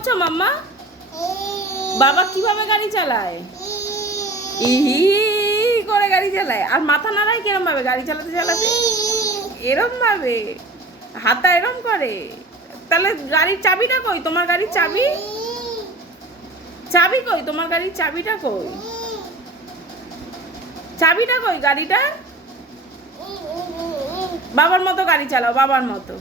করছো মাম্মা? বাবা কিভাবে গাড়ি চালায়? ইহি করে গাড়ি চালায়। আর মাথা নাড়ায় কিরম ভাবে গাড়ি চালাতে চালাতে? এরম ভাবে হাতটা এরম করে। তাহলে গাড়ির চাবিটা কই? তোমার গাড়ির চাবি? চাবি কই? তোমার গাড়ির চাবিটা কই? চাবিটা কই গাড়িটা? বাবার মতো গাড়ি চালাও, বাবার মতো।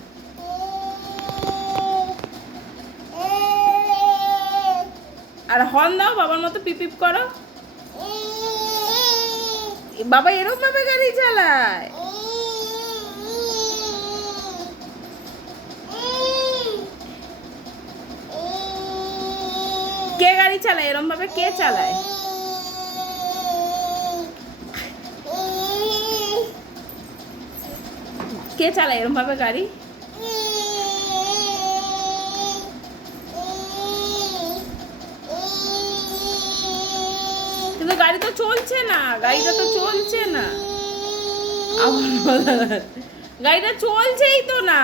আর হর্ন দাও, বাবার মতো পিপ পিপ করো। বাবা এরকম ভাবে গাড়ি চালায়। কে গাড়ি চালায় এরকম ভাবে? কে চালায়? কে চালায় এরকম ভাবে গাড়ি? কিন্তু গাড়ি তো চলছে না, গাড়িটা তো চলছে না। গাড়িটা চলছেই তো না।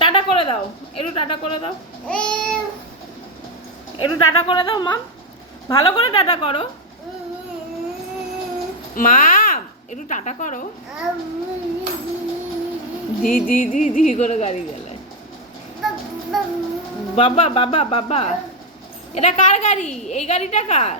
টাটা করে দাও, একটু টাটা করে দাও, একটু টাটা করে দাও মা, ভালো করে টাটা করো মা, একটু টাটা করো। জি জি জি জি করে গাড়ি গেলে। বাবা বাবা বাবা, এটা কার গাড়ি? এই গাড়িটা কার?